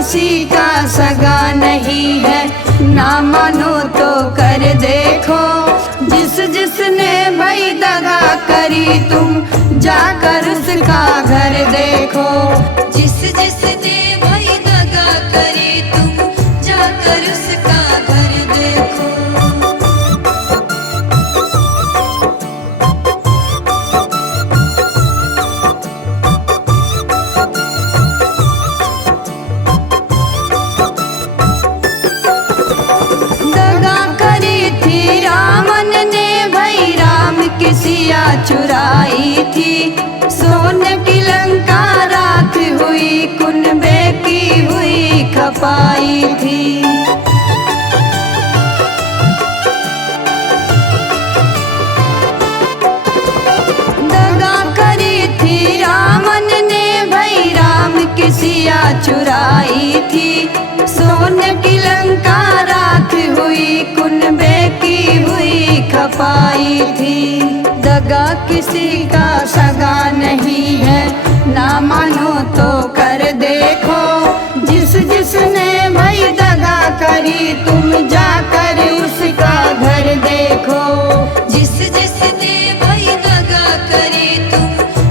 किसी का सगा नहीं है, ना मानो तो कर देखो। जिसने भाई दगा करी तुम जाकर उसका घर देखो। जिसने भाई दगा करी तुम जाकर उसका घर देखो। सिया चुराई थी, सोने की लंका राख हुई, कुनबे की हुई खपाई थी। दगा करी थी रावण ने भाई राम की सिया चुराई थी, सोने की लंका राख हुई, कुनबे की हुई खपाई थी। दगा किसी का सगा नहीं है, ना मानो तो कर देखो। जिसने भाई दगा करी तुम जाकर उसका घर देखो। जिसने भाई दगा करी तुम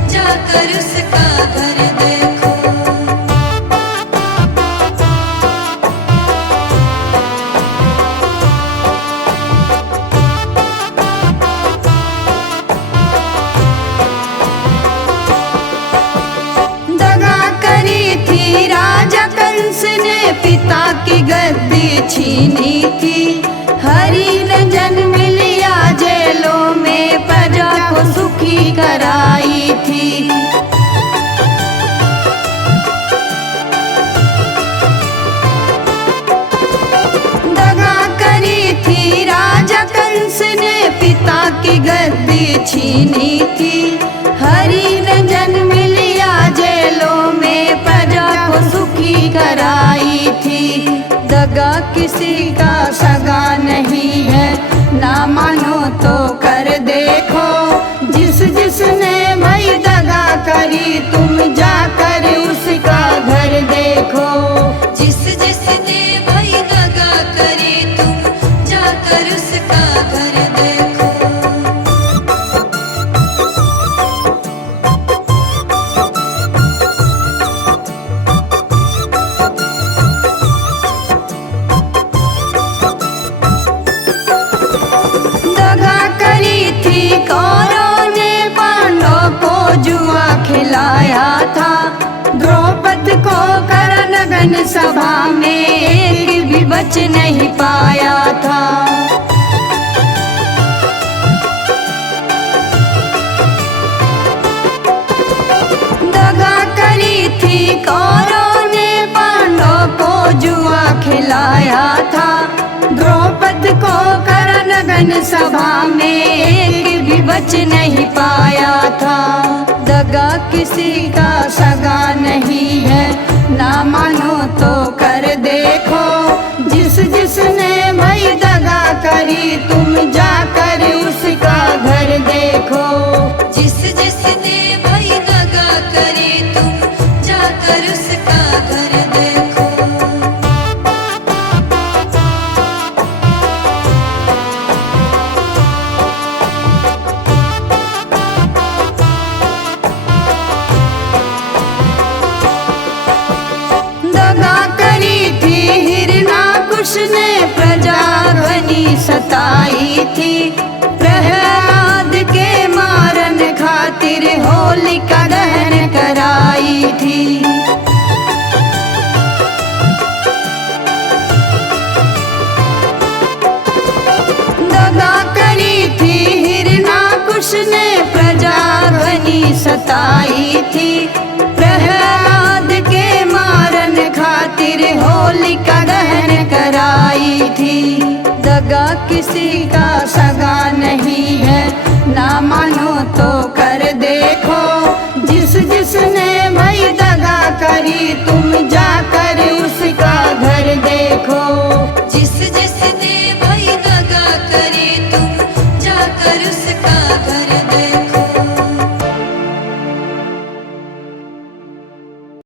जाकर उसका घर देखो। पिता की गद्दी छीनी थी, हरि ने जन्म लिया जेलों में, प्रजा को सुखी कराई थी। दगा करी थी राजा कंस ने, पिता की गद्दी छीनी थी, हरि ने जन्म लिया जेलों में, प्रजा को सुखी कराई थी। दगा किसी का सगा नहीं है, ना मानो तो कर देखो। जिसने भाई दगा करी तुम जाकर उसका घर देखो। जिसने भाई दगा करी तुम जाकर उसका घर देखो। खिलाया था द्रौपदी को करण सभा में, एक भी बच नहीं पाया था। दगा करी थी कौरवों ने, पांडवों को जुआ खिलाया था, द्रौपदी को करण सभा में, एक भी बच नहीं पाया था। दगा किसी का सगा नहीं है, ना मानो तो कर देखो। जिसने भाई दगा करी तुम जाकर उसका घर देखो। जिसने भाई दगा करी तुम जाकर उसका घर देखो। उसने प्रजा घनी सताई थी, प्रहलाद के मारन खातिर होलिका दहन कराई थी। दगा करी थी हिरणाकुश ने, प्रजा घनी सताई थी, प्रहलाद के मारन खातिर होलिका दहन कराई थी। दगा किसी का सगा नहीं है, ना मानो तो